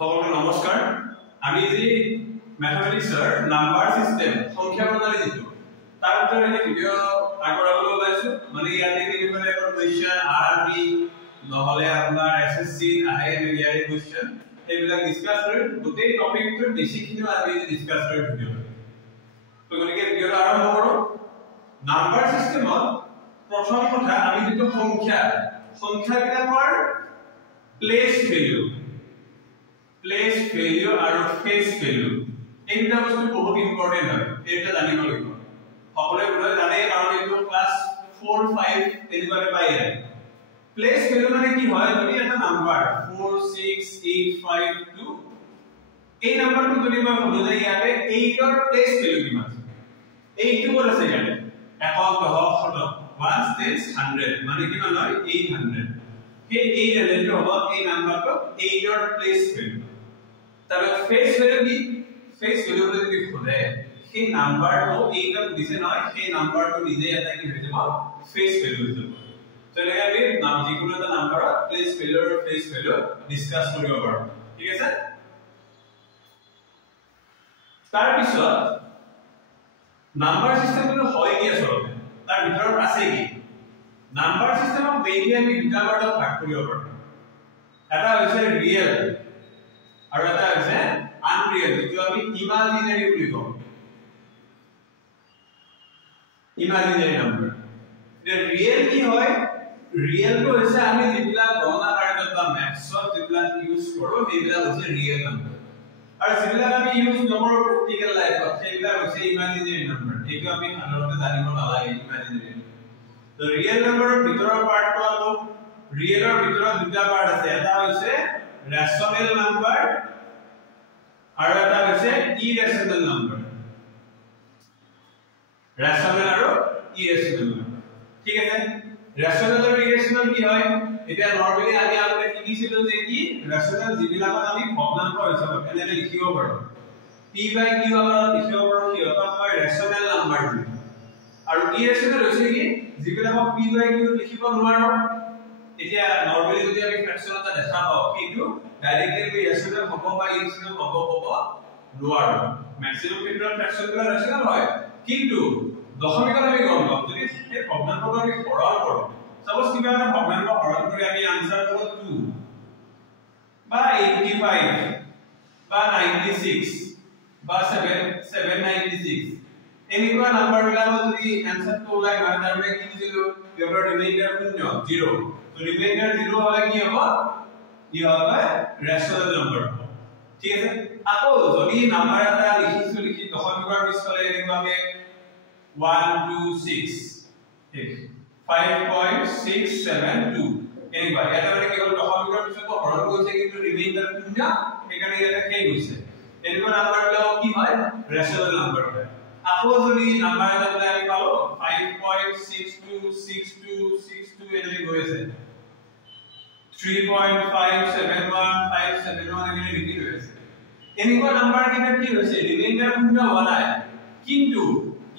সকলকে নমস্কাৰ আমি যে ম্যাথমেটিক্সৰ নাম্বাৰ সিস্টেম সংখ্যা প্ৰণালী যেটো তাৰ ওপৰত এটা ভিডিও আগবঢ়াবলৈ ওলাইছো মানে ইয়াতে কেনেকুৱা টাইপৰ কোৱেশ্চন আৰবি নহলে আপোনাৰ এসএসসি আহে ইয়াৰে কোৱেশ্চন এইবিলাক ডিসকাস কৰি গোটেই টপিকটোৰ বেছিখিনি আমি ডিসকাস কৰি ভিডিও তো গতিকে ভিডিওটো আৰম্ভ কৰো নাম্বাৰ সিস্টেমত প্ৰথম কথা আমি যেটো সংখ্যাবিলাকৰ প্লেস ভ্যালু আৰু ফেস ভ্যালু এইটা বস্তু বহুত ইম্পৰ্টেন্ট হয় এটা জানিব লাগিব সকলোৱে বুলে জানে কাৰণ এইটো ক্লাছ 4 5 তেনেকুৱাতে পাই যায় প্লেস ভ্যালু মানে কি হয় যদি এটা নাম্বাৰ 4 6 8 5 2 এই নাম্বাৰটো যদি মই বলো যে ইয়াতে 8 ৰ প্লেস ভ্যালু কিমান 8 টো আছে ইয়াতে 1 10 1 10 100 মানে কিমান হয় 800 हे 800 হ'ব এই নাম্বাৰটো 8 ৰ প্লেস ভ্যালু তাৰ ফেস ভ্যালু কি ফেস ভ্যালু যদি খোলে সেই নাম্বাৰটো 8 ক দিছে নহয় সেই নাম্বাৰটো নিজে এটা কি হৈ যাব ফেস ভ্যালু হৈ যাব তো এনেকৈ আমি নাম যিকোনো এটা নাম্বাৰৰ প্লেস ভ্যালু আৰু ফেস ভ্যালু ডিসকাস কৰিব পাৰো ঠিক আছে তাৰ পিছত নাম্বাৰ সিস্টেমটো হয় কি আচলতে তাৰ ভিতৰত আছে কি নাম্বাৰ সিস্টেমক মেইনলি আমি দুটা পাৰ্টত ভাগ কৰিব পাৰো এটা হৈছে ৰিয়েল আৰু এটা হৈছে আনৰিয়েল যেটো আমি ইমাজিনাৰি বুলি কওঁ ইমাজিনাৰি নাম্বাৰ যে ৰিয়েল কি হয় ৰিয়েলটো হৈছে আমি যেবিলাক গণনা কাৰ্যত বা ম্যাথছত যেবিলাক ইউজ কৰো সেইবিলাক হৈছে ৰিয়েল নাম্বাৰ আৰু যেবিলাক আমি ইউজ নকৰো প্ৰ্যাকটিক্যাল লাইফত সেইবিলাক হৈছে ইমাজিনাৰি নাম্বাৰ এইটো আমি সাধাৰণতে জানিব নালাগে ইমাজিনাৰি তো ৰিয়েল নাম্বাৰৰ ভিতৰৰ পাৰ্টটো আৰু ৰিয়েলৰ ভিতৰত দুটা পাৰ্ট আছে এটা হৈছে ৰেশনেল নাম্বাৰ আৰু এটা হৈছে ইৰেশনেল নাম্বাৰ ৰেশনেল আৰু ইৰেশনেল নাম্বাৰ ঠিক আছে ৰেশনেল আৰু ইৰেশনেল কি হয় এটা নৰমালি আমি আগতে শিকিছিলো যে কি ৰেশনেল যিবিলাকত আমি ভগ্নাংশ হিচাপত এনেকৈ লিখিব পাৰো p বাই q আমৰা লিখিব পাৰো সিহঁতক কয় ৰেশনেল নাম্বাৰ বুলি আৰু ইৰেশনেল হৈছে কি যিবিলাকক p বাই q লিখিব নোৱাৰো এতিয়া নৰমালি যদি আমি ফ্ৰ্যাকশন এটা দেখা পাও কিন্তু ডাইৰেক্টলি ৰেশনেল হ'ব বা ইৰেশনেল হ'ব নোৱাৰো ম্যাক্সিমাম ক্ষেত্ৰত ফ্ৰ্যাকশনগুলো ৰেশনেল হয় কিন্তু দশমিকত আমি গম পাম যদি এই ভগ্নাংশটো আমি হৰণ কৰো সাপোজ কিবা এটা ভগ্নাংশ হৰণ কৰি আমি আনসাৰ পালো 2 বা 85 বা 96 বা 796 এনেকুৱা নাম্বাৰ বিলাক যদি আনসাৰটো ওলাই হয় তাৰ মানে কি দিছিলো ইয়াৰ ৰিমাইন্ডাৰ 0 তো ৰিমাইন্ডাৰ 0 হলে কি হবে ই হবে ৰেশনাল নাম্বাৰ ঠিক আছে আকৌ যদি নাম্বাৰ এটা লিখি দশমিকৰ পিছফালে এনেকুৱাকে 126 ঠিক 5.672 এনেকুৱা এটা মানে কেৱল দশমিকৰ পিছতো হৰণ গৈছে কিন্তু ৰিমাইন্ডাৰ 0 সেইকাৰণে ইয়াতে শেষ হৈছে এনেকুৱা নাম্বাৰ বিলাক কি হয় ৰেশনাল নাম্বাৰ হয় আকৌ যদি নাম্বাৰ এটা আমি পালো 5.626262 এনেকৈ গৈ আছে 3.571571 এনে লিখি ৰৈছে এনেকুৱা নাম্বাৰ কিটা কি হৈছে ৰিমাইন্ডাৰ শূন্য হোৱা নাই কিন্তু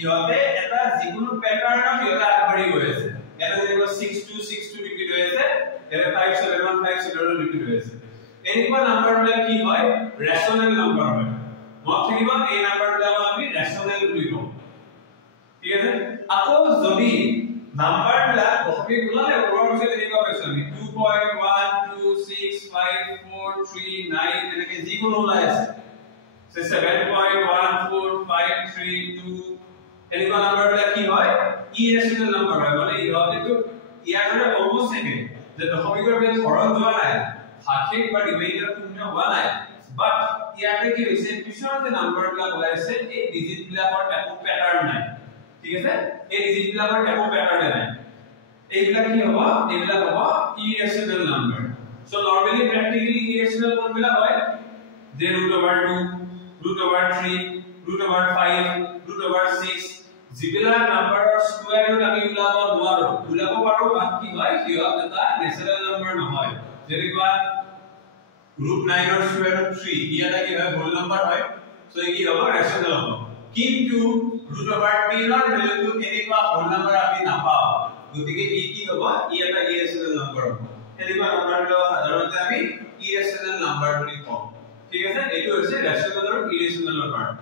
ইহতে এটা যিকোনো প্যাটাৰ্ণত ইহতে আগবাঢ়ি গৈ আছে এটা যেনিবা 6262 লিখি ৰৈছে এটা 57157 লিখি ৰৈছে এনেকুৱা নাম্বাৰ বিলাক কি হয় ৰেশনেল নাম্বাৰ হয় মত থাকিব এই নাম্বাৰ বিলাক আমি ৰেশনেল বুলি কওঁ ঠিক আছে আকৌ যদি নাম্বাৰ বিলাক দশমিক ওলালে ওপৰৰ পিছত এনেকুৱা পাইছো আমি 2.1265439 এনেকৈ যিকোনো ওলাই আছে 7.14532 এনেকুৱা নাম্বাৰ বিলাক কি হয় ইৰেশনেল নাম্বাৰ হয় মানে ইহতেটো ইয়াৰ মানে অলমোস্ট থাকে যে দশমিকৰ পিছত হৰণ যোৱা নাই ভাগশেষ বা ৰিমাইন্ডাৰ শূন্য হোৱা নাই বাট ইয়াতে কি হৈছে পিছৰ যে নাম্বাৰ বিলাক ওলাইছে এই ডিজিট বিলাকৰ একো প্যাটাৰ্ণ নাই ঠিক আছে এই ডিজিট বিলাকৰ একো প্যাটাৰ্ণ নাই এইবিলাক কি হ'ব এইবিলাক হ'ব ইৰেশনেল নাম্বাৰ সো নৰমালি প্ৰ্যাকটিক্যালি ইৰেশনেল কোনবিলাক হয় যে √2 √3 √5 √6 যিবিলাক নাম্বাৰৰ স্কয়াৰ ৰুট আমি ওলাব পাৰো বাকি হয় কিয় এটা নেচাৰেল নাম্বাৰ নহয় যেনেকুৱা √9 ৰ স্কয়াৰ ৰুট 3 ইয়াটা কি হয় হোল নাম্বাৰ হয় সো এই কি হ'ব ৰেশনেল হ'ব কিন্তু √3 ৰ ভ্যালুটো এনেকুৱা হোল নাম্বাৰ আমি নাপাও গতিকে এই কি হ'ব ই এটা ইৰেশনেল নাম্বাৰ হ'ব এনেকুৱা নাম্বাৰ বিলাক সাধাৰণতে আমি ইৰেশনেল নাম্বাৰ বুলি কওঁ হৈছে ৰেশনাল আৰু ইৰেশনালৰ পাৰ্ট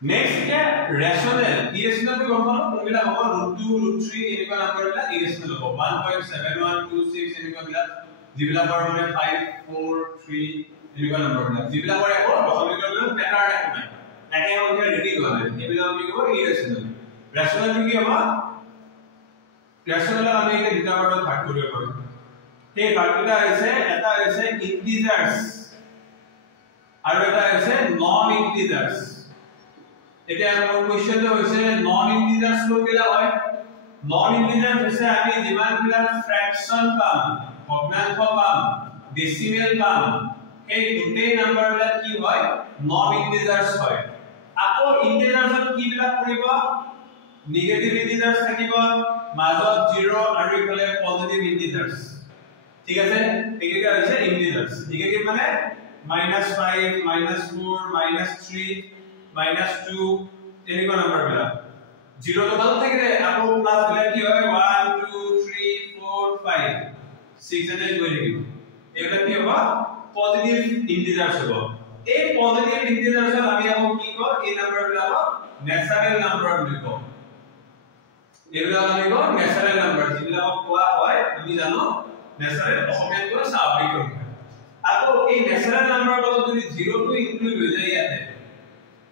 নেক্সট কে ৰেশনাল ইৰেশনাল কি গম পালো কোনবিলা হ'ব √2 √3 এনেকুৱা নাম্বাৰ বিলাক ইৰেশনাল হ'ব 1.7126 এনেকুৱা বিলাক যিবিলাকৰ মানে 5 4 3 এনেকুৱা নাম্বাৰ বিলাক যিবিলাকৰ একো দশমিকৰ পেটাৰ্ণ একো নাই একে সংখ্যা ৰেডি হোৱা নাই এইবিলাক আমি ক'ব ইৰেশনাল ৰেশনাল কি হ'ব ৰেশনাল আমি এই দুটা পাৰ্টত ভাগ কৰিব পাৰো সেই ভাগটা হৈছে এটা হৈছে ইন্টিজাৰ্স আৰু এটা হৈছে নন ইন্টিজাৰ্স এটা আমাৰ কোৱেশ্চনটো হৈছে নন ইন্টিজাৰ্স কোনবিলা হয় নন ইন্টিজাৰ্স হৈছে আমি যিমানবিলা ফ্ৰেকশন পাম ভগ্নাংশ পাম ডেসিমেল পাম এই দুটেই নাম্বাৰবিলাক কি হয় নন ইন্টিজাৰ্স হয় আকৌ ইন্টিজাৰ্সত কি বিলা কৰিব নিগেটিভ ইন্টিজাৰ্স থাকিব মাজত 0 আৰু ইফালে পজিটিভ ইন্টিজাৰ্স ঠিক আছে এইকেইটা হৈছে ইন্টিজাৰ্স নিগেটিভ মানে -5 -4 -3 -2 এনেকুৱা নাম্বাৰ বিলাক 0 টো ভাল থাকিলে আকৌ প্লাস বিলাক কি হয় 1 2 3 4 5 6 এনে গৈ থাকিব এইটা কি হ'ব পজিটিভ ইন্টিজাৰ্স হ'ব এই পজিটিভ ইন্টিজাৰ্সত আমি আকৌ কি কওঁ এই নাম্বাৰ বিলাক ন্যাচাৰাল নাম্বাৰ বুলি কওঁ এইবিলাক আমি কওঁ ন্যাচাৰাল নাম্বাৰ যিবিলাক কোৱা হয় আমি জানো ন্যাচাৰাল অসমীয়াত কোৱা স্বাভাৱিক সংখ্যা আকৌ এই ন্যাচাৰাল নাম্বাৰ লগত যদি 0 টো ইনক্লুড হৈ যায় ইয়াতে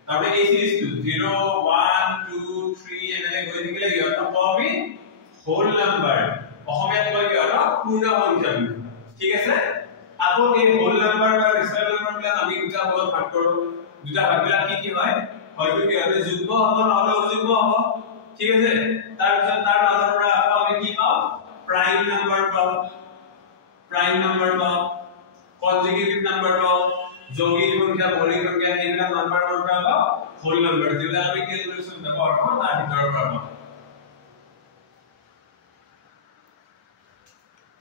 তাহলে এই সিরিজটো 0 1 2 3 এনে গৈ থাকিলে ইহঁতক কবি হোল নাম্বাৰ অসমীয়াত কয় ইহঁতক পূৰ্ণ সংখ্যা ঠিক আছে আকৌ এই হোল নাম্বাৰ বা ন্যাচাৰাল নাম্বাৰ বিলাক আমি দুটা ভাগত ভাগ কৰো দুটা ভাগবিলাক কি হয় হয়তো কি হবে যুগ্ম হ'ব নহলে অযুগ্ম হ'ব ঠিক আছে তাৰ পিছত তাৰ মাজৰ পৰা আকৌ আমি কি পাওঁ প্ৰাইম নাম্বাৰ পাওঁ কনজুগেটিভ নাম্বাৰ পাওঁ যৌগিক সংখ্যা মৌলিক সংখ্যা এইবিলাক নাম্বাৰৰ পৰা পাওঁ হোল নাম্বাৰ যিবিলাক আমি ক্যালকুলেশন ব্যৱহাৰ কৰোঁ তাৰ ভিতৰৰ পৰা পাওঁ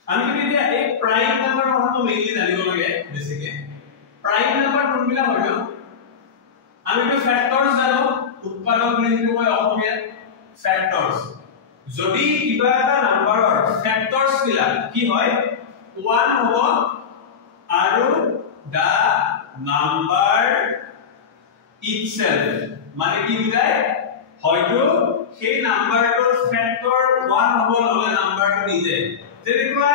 আমি এতিয়া এই প্ৰাইম নাম্বাৰ কথাটো মেইনলি জানিব লাগে বেছিকে প্ৰাইম নাম্বাৰ কোনবিলাক হয় ন আমি তো ফ্যাক্টৰস জানো উৎপাদক বুলি কয় অসমীয়াত ফ্যাক্টৰস যদি কিবা এটা নাম্বাৰৰ ফ্যাক্টৰস বিলাক কি হয় 1 হ'ব আৰু দা নাম্বাৰ itself মানে কি বুজায় হয়তো সেই নাম্বাৰটোৰ ফ্যাক্টৰ 1 হ'ব নহলে নাম্বাৰটো নিজে যেনেকুৱা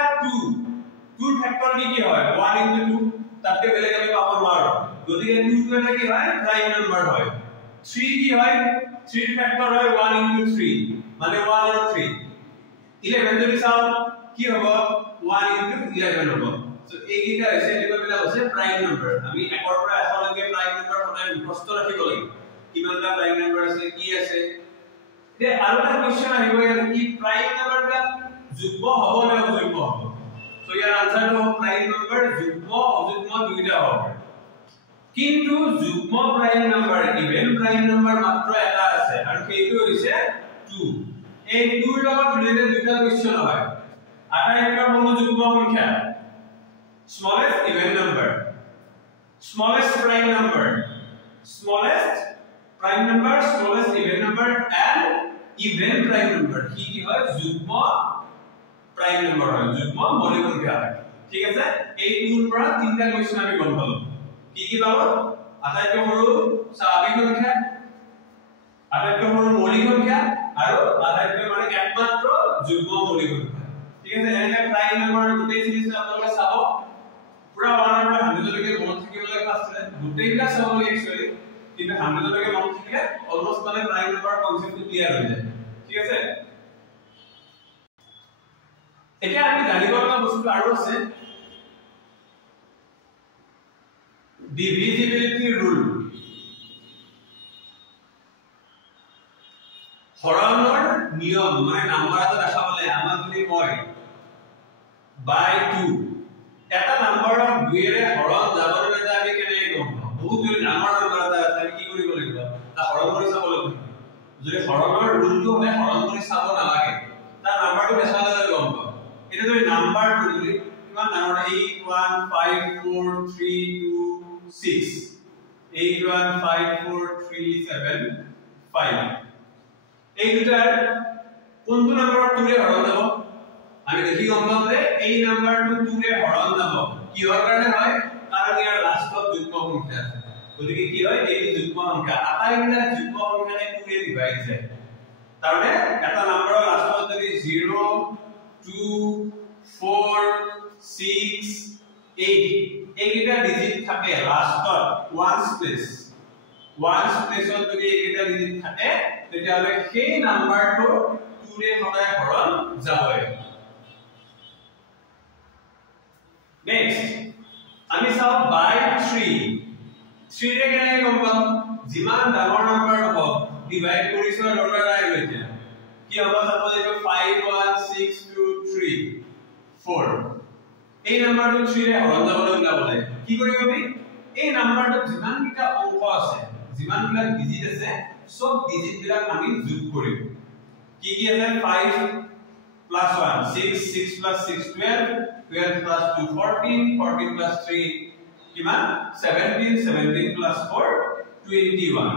2 ফ্যাক্টৰ কি হয় 1 * 2 তাতে বেলেগ আমি পাব নোৱাৰো গতিকে 2 টো এটা কি হয় প্ৰাইম নাম্বাৰ হয় 3 কি হয় 3 ফ্যাক্টৰ হয় 1 * 3 মানে 1 আৰু 3 11 যদি চাও কি হ'ব 1 * 11 হ'ব সো এইকেইটা হৈছে এনেকুৱা হৈছে প্ৰাইম নাম্বাৰ আমি একৰ পৰা এশলৈকে প্ৰাইম নাম্বাৰ সদায় মুখস্থ ৰাখিব লাগিব কিমানটা প্ৰাইম নাম্বাৰ আছে কি আছে তে আৰু এটা কোৱেশ্চন আহিব ইয়াত কি প্ৰাইম নাম্বাৰবিলাক যুগ্ম হ'ব নে অযুগ্ম হ'ব সো ইয়াৰ আনসাৰটো হ'ব প্ৰাইম নাম্বাৰ যুগ্ম অযুগ্ম দুইটা হ'ব কিন্তু যুগ্ম prime number even prime number মাত্ৰ এটা আছে আৰু সেইটো হৈছে 2 এই 2 ৰ লগত ৰিলেটেড দুটা কোৱেশ্চন হয় আটাইতকৈ সৰু যুগ্ম সংখ্যা smallest even number smallest prime number smallest even number and even prime number কি হয় যুগ্ম prime number হয় যুগ্ম মৌলিক সংখ্যা হয় ঠিক আছে এই টুৰ পৰা তিনটা কোৱেশ্চন আমি গম পালো কি পাব আটাইতকৈ সৰু স্বাভাৱিক সংখ্যা আটাইতকৈ সৰু মৌলিক সংখ্যা আৰু আটাইতকৈ মানে একমাত্ৰ যুগ্ম মৌলিক সংখ্যা ঠিক আছে এনে প্ৰাইম নম্বৰ গোটেই সিৰিজটো আপোনালোকে চাব পুৰা 1 পৰা 100 লৈকে মনত থাকিবলৈ আছে গোটেইটা চাব লাগে একচুয়ালি কিন্তু 100 লৈকে মনত থাকিলে অলমোস্ট মানে প্ৰাইম নম্বৰ কনসেপ্টটো ক্লিয়াৰ হৈ যায় ঠিক আছে এতিয়া আমি জানিব লগা বস্তু আৰু আছে divisibility rule হৰণৰ নিয়ম মানে নাম্বাৰ এটা দেখাবলে আমাক যদি কয় by 2 এটা নাম্বাৰক 2 এৰে হৰণ যাবলৈ এটা আমি কেনেকৈ গম পাম বহুত যদি ডাঙৰ নাম্বাৰ এটা আছে আমি কি কৰিব লাগিব তা হৰণ কৰি চাব লাগিব যদি হৰণৰ ৰুলটো হয় হৰণ কৰি চাব নালাগে তা নাম্বাৰটো দেখালে গম পাম এটা যদি নাম্বাৰটো যদি কিমান ডাঙৰ 815432 6 815437 এই দুটাৰ কোনটো নাম্বাৰৰ 2 ৰে হৰণ যাব আমি দেখি গম পাম যে এই নাম্বাৰটো 2 ৰে হৰণ যাব কিহৰ কাৰণে হয় কাৰণ ইয়াৰ লাষ্টত যুগ্ম সংখ্যা আছে গতিকে কি হয় এই যুগ্ম সংখ্যা আটাইবিলাক যুগ্ম সংখ্যাৰে 2 ৰে ডিভাইড যায় তাৰমানে এটা নম্বৰৰ লাষ্টত যদি 0 2 4 6 8 এইকেইটা ডিজিট থাকে লাষ্টত ওৱানস প্লেছত যদি এইকেইটা ডিজিট থাকে তেতিয়াহ'লে সেই নাম্বাৰটো 2 ৰে সদায় হৰণ যাবই নেক্সট আমি চাও বাই 3 ৰে কেনেকৈ গম পাম যিমান ডাঙৰ নাম্বাৰ হ'ব ডিভাইড কৰিছো অৰ্ডাৰ আই হৈছে কি হ'ব সাপোজ এইটো 5 1 6 2 3 4 এই নাম্বাৰটো 3 ৰে হৰণ যাবলৈ ওলাবলে কি কৰিব আমি এই নাম্বাৰটো যিমান কিটা অংক আছে যিমান বিলাক ডিজিট আছে সব ডিজিট বিলাক আমি যোগ কৰিম কি কি আছে 5 plus 1 6 6 plus 6 12 12 plus 2 14 14 plus 3 কিমান 17 17 plus 4 21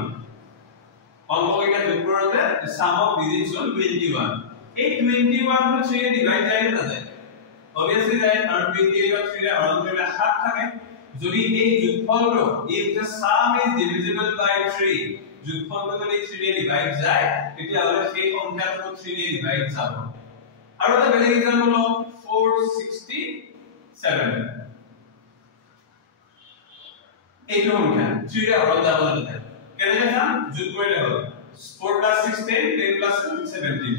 অংককেইটা যোগ কৰোতে sum of digits হ'ল 21 এই 21 টো 3 ৰে ডিভাইড যায় না যায় obviously যায় আৰু 28 ক 3 ৰে হৰণ কৰিলে 7 থাকে যদি এই যোগফলটো if the sum is divisible by 3 যোগফলটো যদি 3 ৰে ডিভাইড যায় তেতিয়াহ'লে সেই সংখ্যাটো 3 ৰে ডিভাইড যাব আৰু এটা বেলেগ এক্সাম্পল হল 467 এইটো সংখ্যা 3 ৰে হৰণ যাব লাগে কেনেকৈ চাম যোগ কৰিলে হ'ল 4 plus 6 10 10 plus 7 17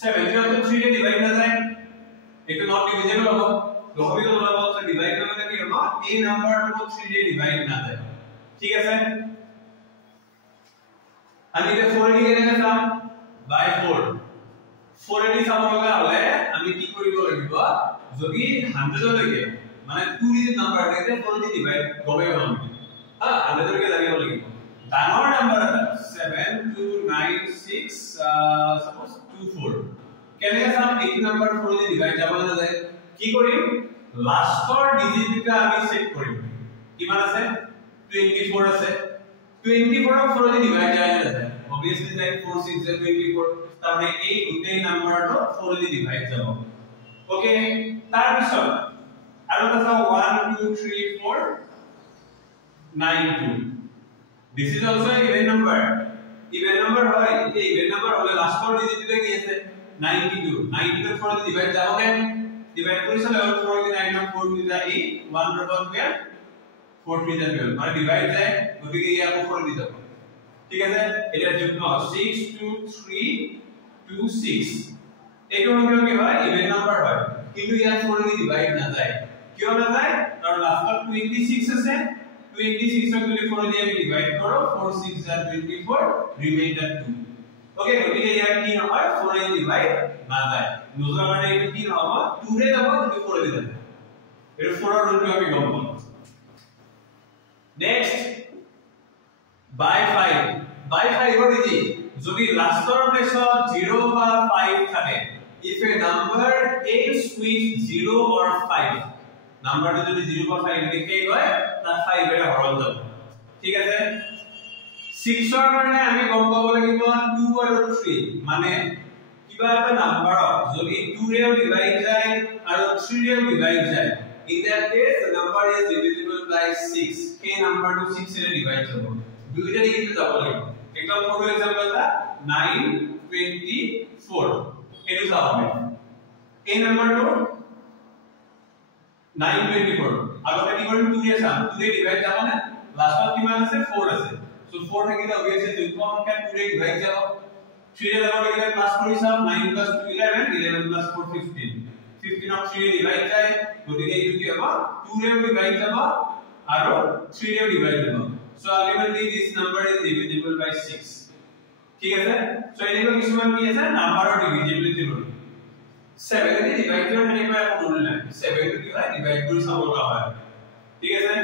17 তো 3 ৰে ডিভাইড না যায় এইটো নট ডিভিজিবল হ'ব লহবিটো নলব ডিভাইড কৰিলে কি হ'ব এই নাম্বাৰটো 3 ৰে ডিভাইড না যায় ঠিক আছে আমি এটা 4 ৰে কেনেকৈ চাম বাই 4 4 ৰে চাব লগা হলে আমি কি কৰিব লাগিব যদি 100 লৈকে মানে 2 ডিজিট নাম্বাৰ থাকে 4 ৰে ডিভাইড গবে হ'ল হা 100 লৈকে জানিব লাগিব ডাঙৰ নাম্বাৰ এটা 7296 সাপোজ 24 কেনেকৈ চাম এই নাম্বাৰ 4 ৰে ডিভাইড যাব না যায় কি কৰিম লাষ্টৰ ডিজিট দুটা আমি চেক কৰিম কিমান আছে 24 আছে 24 ক 4 ৰে ডিভাইড যায় না যায় obviously যায় 4 6 24 তাৰমানে এই দুটাই নাম্বাৰটো 4 ৰে ডিভাইড যাব ওকে তাৰ পিছত আৰু এটা চাও 1 2 3 4 9 2 this is also a even number হয় এই even number হলে লাষ্টৰ ডিজিটটো কি আছে 92 92 4 ৰে ডিভাইড যাবনে ডিভাইড কৰিছলে 4 ৰে 9 ৰ 4 ৰে 8 1 ৰ 12 4 ৰে 12 মানে ডিভাইড যায় গতিকে ইয়াক 4 ৰে যাব ঠিক আছে এটা যুগ্ম 6 2 3 2 6 এইটো সংখ্যা কি হয় ইভেন নাম্বাৰ হয় কিন্তু ইয়াৰ 4 ৰে ডিভাইড না যায় কিয় না যায় কাৰণ লাষ্টত 26 আছে 26 ক যদি 4 ৰে আমি ডিভাইড কৰো 4 6 are 24 ৰিমাইন্ডাৰ 2 ওকে গতিকে ইয়াৰ কি হয় 4 ৰে ডিভাইড না যায় নোজোৱা মানে এইটো কি হ'ব 2 ৰে যাব কিন্তু 4 ৰে যাব এৰ 4 ৰ ৰুটটো আমি গম পাম নেক্সট বাই 5 ৰ ডিজিট যদি লাষ্টৰ প্লেছত 0 বা 5 থাকে if a number ends with 0 or 5 নাম্বাৰটো যদি 0 বা 5 লিখে হয় তাত 5 এৰে হৰণ যাব ঠিক আছে 6 ৰ কাৰণে আমি গম পাব লাগিব 2 আৰু 3 মানে কিবা এটা নাম্বাৰক যদি 2 ৰে ডিভাইড যায় আৰু 3 ৰে ডিভাইড যায় in that case the number is divisible by 6 এই নাম্বাৰটো 6 ৰে ডিভাইড যাব দুইটা দিকে যাব লাগিব একদম ফটো এক্সাম্পল এটা 924 এটো চাও আমি এই নাম্বাৰটো 924 আগতে কি কৰিম 2 ৰে চাম 2 ৰে ডিভাইড যাব না লাষ্টত কিমান আছে 4 আছে সো 4 থাকিলে obviously যুগ্ম সংখ্যা 2 ৰে ডিভাইড যাব 3 ৰে যাব লাগিলে প্লাস কৰি চাম 9 + 2 11 11 + 4 15 15 of 3 ৰে ডিভাইড যায় গতিকে এইটো কি হ'ব 2 ৰে ডিভাইড যাব আৰু 3 ৰে ডিভাইড যাব so ultimately this number is divisible by 6 ঠিক আছে so এনেকুৱা কিছুমান কি আছে নাম্বাৰৰ ডিভিজিবিলিটি ৰুল 7 ৰে ডিভাইড কৰা এনেকুৱা একো ৰুল নাই 7 ৰে কি হয় ডিভাইড কৰি চাব লগা হয় ঠিক আছে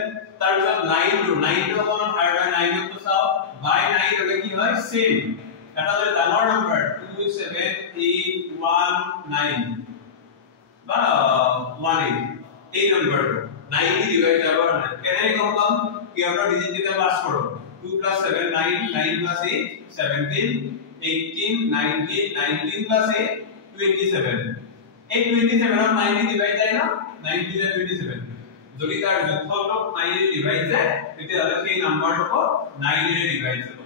তাৰ পিছত 9 টো অকমান হাৰ্ড হয় 9 টো চাও বাই 9 হলে কি হয় সেম এটা যদি ডাঙৰ নাম্বাৰ 2 7 8 1 9 বা 18 এই নাম্বাৰটো 9 ৰে ডিভাইড যাব না কেনে গম পাম কি আমরা ডিজিট দিতে পাস করব 2 + 7 9 9 + 8 17 18 19 19 + 8 27 এই 27 আর 9 ডিভাইড যায় না 9 × 27 যদি তাৰ যোগফলক 9 এৰে ডিভাইড যায় তেতিয়াহলে সেই নাম্বাৰটো 9 এৰে ডিভাইড হ'ব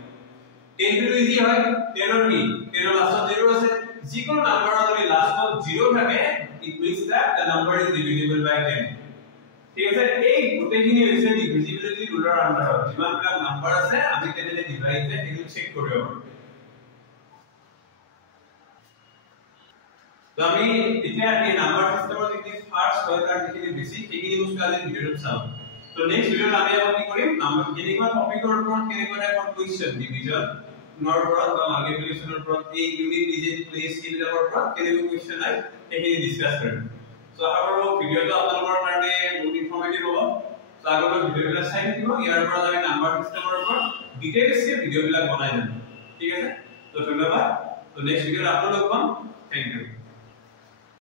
10 টো ইজি হয় 10 ৰ কি 10 ৰ লাষ্টত 0 আছে যিকোনো নাম্বাৰৰ যদি লাষ্টত 0 থাকে it means that the number is divisible by 10 ঠিক আছে এই গোটেইখিনি হৈছে ডিভিজিবিলিটি ৰুলৰ আন্ডাৰত যিমানবিলাক নাম্বাৰ আছে আমি কেনেকৈ ডিভাইড যায় সেইটো চেক কৰিব পাৰোঁ তো আমি এতিয়া এই নাম্বাৰ সিস্টেমৰ যিখিনি ফাৰ্স্ট হয় তাৰ যিখিনি বেসিক সেইখিনি বস্তু আজি ভিডিঅ'ত চাম তো নেক্সট ভিডিঅ'ত আমি আৰু কি কৰিম নাম্বাৰ কেনেকুৱা টপিকৰ ওপৰত কেনেকুৱা টাইপৰ কোৱেশ্চন ডিভিজন নৰ ওপৰত বা মাল্টিপ্লিকেশনৰ ওপৰত এই ইউনিট ডিজিট প্লেস এইবিলাকৰ ওপৰত কেনেকুৱা কোৱেশ্চন আহে সেইখিনি ডিসকাস কৰিম সো আৰু ভিডিঅ'টো আপোনালোকৰ কাৰণে বহুত ইনফৰ্মেটিভ হ'ব সো আগলৈ ভিডিঅ'বিলাক চাই থাকিব ইয়াৰ পৰা আমি নাম্বাৰ সিস্টেমৰ ওপৰত ডিটেইলছকে ভিডিঅ'বিলাক বনাই যাম ঠিক আছে তো ধন্যবাদ তো নেক্সট ভিডিঅ'ত আপোনালোক পাম থ্যাংক ইউ